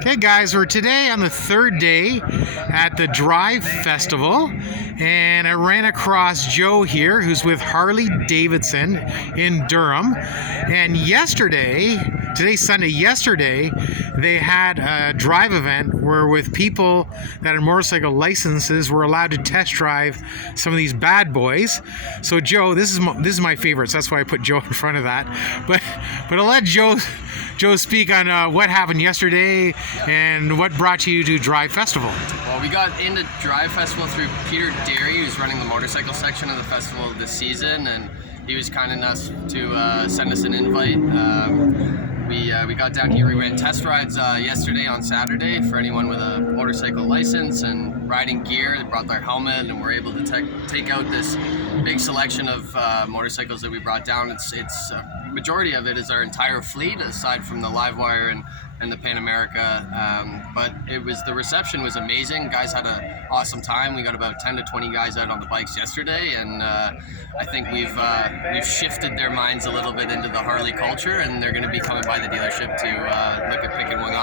Okay, guys, we're today on the third day at the Drive Festival, and I ran across Joe here, who's with Harley-Davidson in Durham. And today's Sunday, yesterday, they had a drive event where with people that had motorcycle licenses were allowed to test drive some of these bad boys. So Joe, this is my favorite, so that's why I put Joe in front of that. But I'll let Joe speak on what happened yesterday and what brought you to Drive Festival. Well, we got into Drive Festival through Peter Derry, who's running the motorcycle section of the festival this season, and he was kind enough to send us an invite. We got down here, we ran test rides yesterday on Saturday for anyone with a motorcycle license and riding gear. They brought their helmet and we're able to take out this big selection of motorcycles that we brought down. It's majority of it is our entire fleet, aside from the Livewire and the Pan America. But the reception was amazing. Guys had an awesome time. We got about 10 to 20 guys out on the bikes yesterday, and I think we've shifted their minds a little bit into the Harley culture, and they're going to be coming by the dealership to look at picking one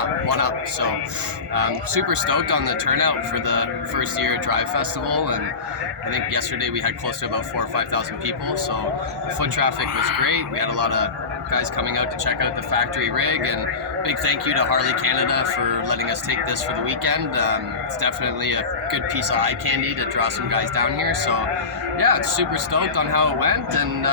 up. So super stoked on the turnout for the first year Drive Festival, and I think yesterday we had close to about 4,000 or 5,000 people. So the foot traffic was great. We had a lot of guys coming out to check out the factory rig, and big thank you to Harley Canada for letting us take this for the weekend. It's definitely a good piece of eye candy to draw some guys down here. So yeah, super stoked on how it went, and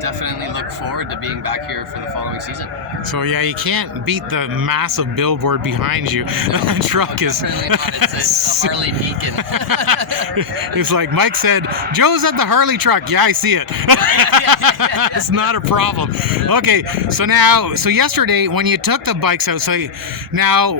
definitely look forward to being back here for the following season. So yeah, you can't beat the massive billboard behind you. The truck is it's a Harley beacon. It's like Mike said, Joe's at the Harley truck. Yeah, I see it. It's not a problem. Okay, so yesterday when you took the bikes out, now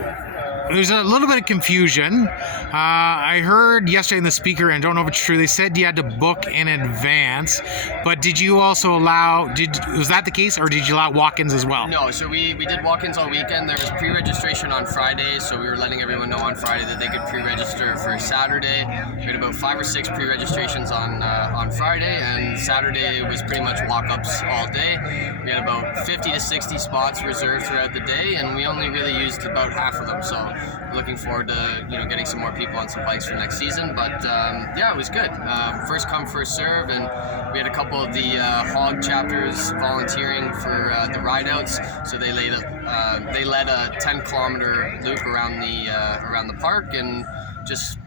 there's a little bit of confusion. I heard yesterday in the speaker, and I don't know if it's true, they said you had to book in advance, but did you also was that the case, or did you allow walk-ins as well? No, so we did walk-ins all weekend. There was pre-registration on Friday, so we were letting everyone know on Friday that they could pre-register for Saturday. We had about 5 or 6 pre-registrations on Friday, and Saturday was pretty much walk-ups all day. We had about 50 to 60 spots reserved throughout the day, and we only really used about half of them. So looking forward to getting some more people on some bikes for next season. But yeah, it was good. First come, first serve, and we had a couple of the hog chapters volunteering for the ride outs. So they led a 10-kilometer loop around the park, and just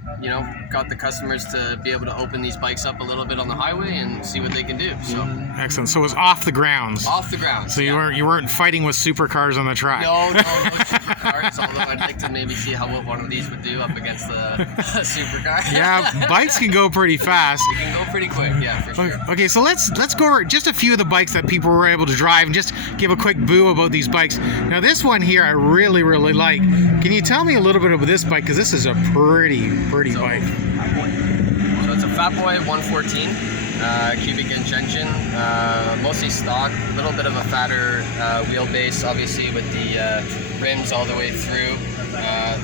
got the customers to be able to open these bikes up a little bit on the highway and see what they can do. So excellent. So it was off the grounds. Off the grounds. So you weren't fighting with supercars on the track. No supercars. Although I'd like to maybe see what one of these would do up against the supercar. Yeah, bikes can go pretty fast. They can go pretty quick. Yeah, for sure. Okay, so let's go over just a few of the bikes that people were able to drive, and just give a quick boo about these bikes. Now this one here I really like. Can you tell me a little bit about this bike, because this is a pretty bike. So it's a Fat Boy 114 cubic inch engine, mostly stock, a little bit of a fatter wheelbase, obviously with the rims all the way through.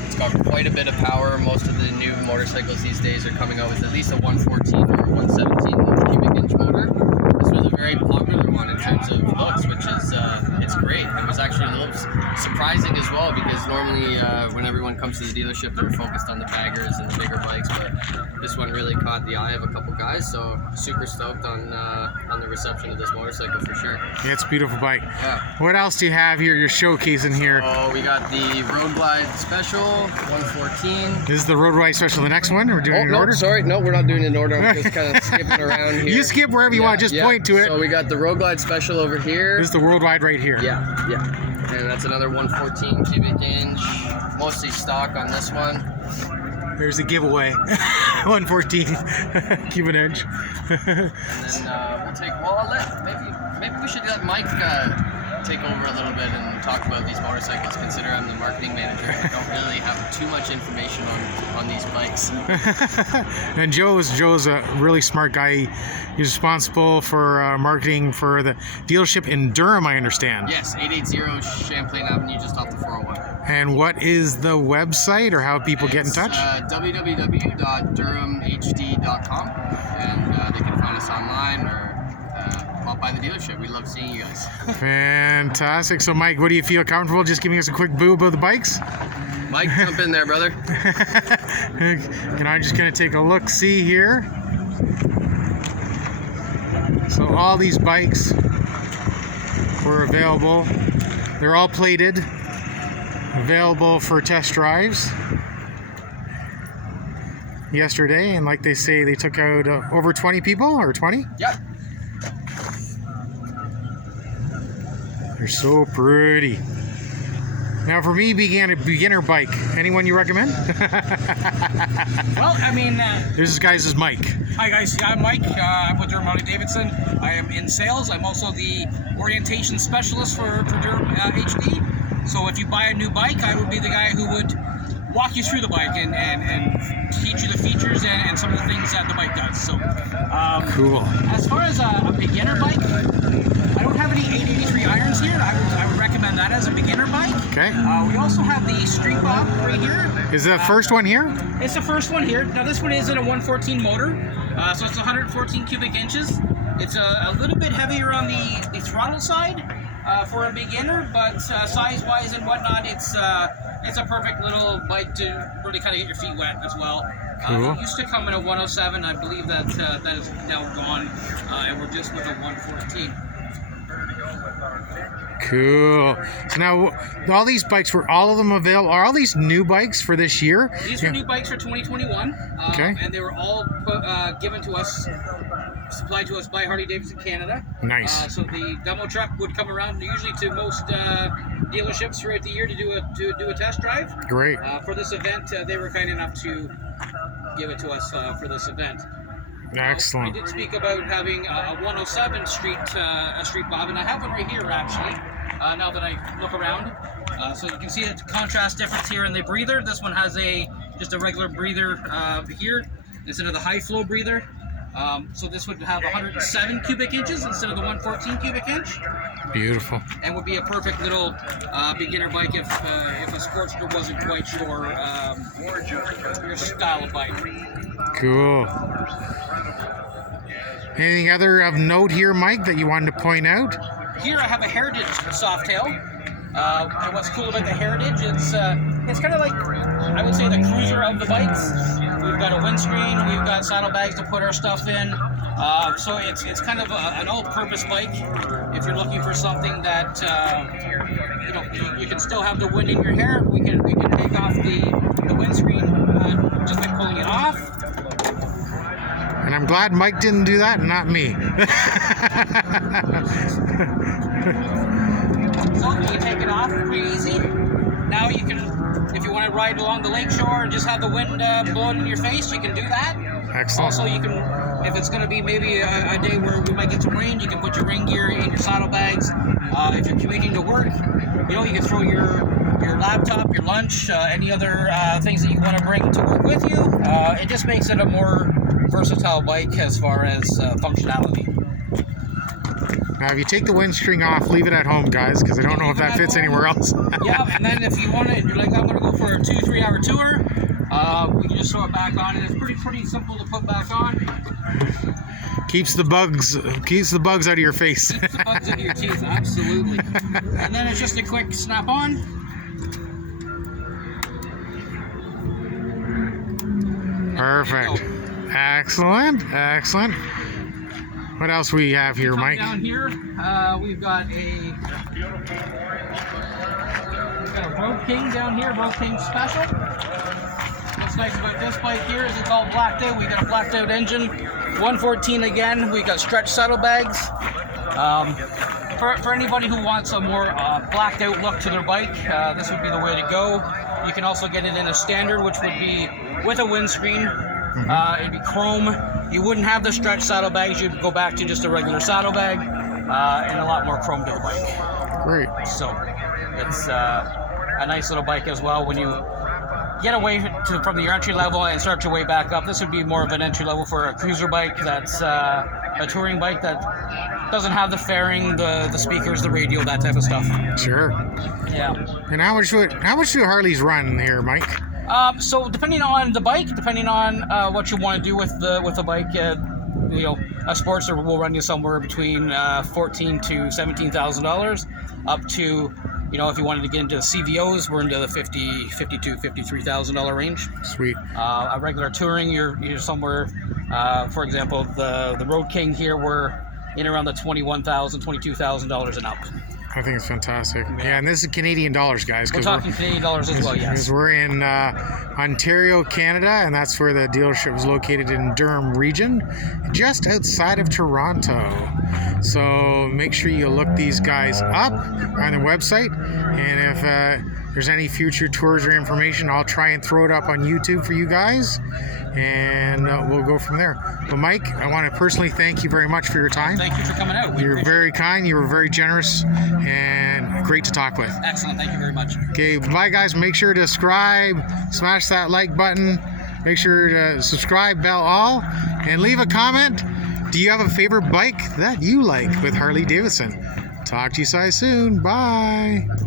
It's got quite a bit of power. Most of the new motorcycles these days are coming out with at least a 114 or 117 cubic inch motor. This was a very popular one in terms of looks, which is it's great. It was actually a little surprising as well, because normally when everyone comes to the dealership, they're focused on the baggers and the bigger bikes, but this one really caught the eye of a couple guys. So super stoked on the reception of this motorcycle for sure. Yeah, it's a beautiful bike. Yeah. What else do you have here? You're showcasing here. Oh, we got the Road Glide Special 114. This is the Road Glide Special. The next one we're doing in order. Sorry, no, we're not doing it in order. I'm just kind of skipping around here. You skip wherever you want. Just point to it. So we got the Road Glide Special over here. This is the Worldwide right here. Yeah. And that's another 114 cubic inch, mostly stock on this one. There's a giveaway. 114 cubic inch. And then maybe we should let Mike take over a little bit and talk about these motorcycles. Consider I'm the marketing manager. I don't really have too much information on these bikes. And Joe's a really smart guy. He's responsible for marketing for the dealership in Durham, I understand. Yes, 880 Champlain Avenue, just off the 401. And what is the website, or how people get in touch? www.durhamhd.com, and they can find us online or pop by the dealership. We love seeing you guys. Fantastic. So Mike, what do you feel comfortable just giving us a quick boo about the bikes? Mike, jump in there, brother. And I'm just going to take a look-see here. So all these bikes were available. They're all plated, available for test drives yesterday. And like they say, they took out over 20 people, or 20? Yep. They're so pretty. Now, for me, being a beginner bike, anyone you recommend? Well, I mean, This guy's is Mike. hi guys, yeah, I'm Mike. I'm with Durham Harley-Davidson. I am in sales. I'm also the orientation specialist for Durham HD. So if you buy a new bike, I would be the guy who would walk you through the bike and teach you the features and some of the things that the bike does. So, Cool. as far as a beginner bike, I don't have any 883 irons here. I would recommend that as a beginner bike. Okay. We also have the Street Bob right here. Is the first one here? It's the first one here. Now this one is in a 114 motor, so it's 114 cubic inches. It's a little bit heavier on the throttle side for a beginner, but size-wise and whatnot, it's a perfect little bike to really kind of get your feet wet as well. Cool. It used to come in a 107. I believe that that is now gone, and we're just with a 114. Cool. So now, all these bikes, were all of them available? Are all these new bikes for this year? These are new bikes for 2021, Okay. and they were all given to us, supplied to us by Harley-Davidson Canada. Nice. So the demo truck would come around usually to most dealerships throughout the year to do a test drive. Great. For this event, they were kind enough to give it to us for this event. I Excellent. did speak about having a 107 Street Bob, and I have one right here actually. Now that I look around, so you can see a contrast difference here in the breather. This one has just a regular breather here instead of the high flow breather. So this would have 107 cubic inches instead of the 114 cubic inch, Beautiful. and would be a perfect little beginner bike if a Sportster wasn't quite sure your style of bike. Cool. Anything other of note here, Mike, that you wanted to point out? Here I have a Heritage Softail. And what's cool about the Heritage, it's kind of like, I would say, the cruiser of the bikes. We've got a windscreen, we've got saddlebags to put our stuff in. So it's kind of an all-purpose bike. If you're looking for something that you can still have the wind in your hair, we can take off the windscreen just by pulling it off. And I'm glad Mike didn't do that and not me. So you can take it off pretty easy. Now you can, if you want to ride along the lakeshore and just have the wind blowing in your face, you can do that. Excellent. Also, you can, if it's going to be maybe a day where we might get some rain, you can put your rain gear in your saddlebags. If you're commuting to work, you can throw your laptop, your lunch, any other things that you want to bring to work with you. It just makes it a more versatile bike as far as functionality. Now, if you take the windscreen off, leave it at home, guys, because I don't know if that fits anywhere else. Yeah, and then if you want it, you're like, I'm going to go for a 2-3 hour tour, we can just throw it back on, and it's pretty simple to put back on. Keeps the bugs out of your face. Keeps the bugs out of your teeth, absolutely. And then it's just a quick snap on. Perfect. Excellent. Excellent. What else we have here, Come Mike? Down here, we've got a Road King down here, Road King Special. What's nice about this bike here is it's all blacked out. We got a blacked out engine, 114 again. We got stretch saddlebags. For anybody who wants a more blacked out look to their bike, this would be the way to go. You can also get it in a standard, which would be with a windscreen. It'd be chrome. You wouldn't have the stretch saddlebags. You'd go back to just a regular saddlebag, and a lot more chrome to the bike. Great. So it's a nice little bike as well. When you get away from the entry level and start your way back up, this would be more of an entry level for a cruiser bike. That's a touring bike that doesn't have the fairing, the speakers, the radio, that type of stuff. Sure. Yeah. And how much do Harleys run here, Mike? So depending on the bike, depending on what you want to do with the bike, a Sportster will run you somewhere between $14,000 to $17,000, up to You know, if you wanted to get into the CVOs, we're into the $52,000, $53,000 range. Sweet. A regular touring, you're somewhere. For example, the Road King here, we're in around the $21,000, $22,000 and up. I think it's fantastic. Yeah, and this is Canadian dollars, guys. We're talking Canadian dollars as well, yes. Because we're in Ontario, Canada, and that's where the dealership is located in Durham region, just outside of Toronto. So make sure you look these guys up on their website, and if there's any future tours or information, I'll try and throw it up on YouTube for you guys, and we'll go from there. But Mike, I want to personally thank you very much for your time. Thank you for coming out. You're very kind, you were very generous, and great to talk with. Excellent, thank you very much. Okay, bye guys. Make sure to subscribe, smash that like button, make sure to subscribe, bell all, and leave a comment. Do you have a favorite bike that you like with Harley-Davidson? Talk to you guys soon. Bye.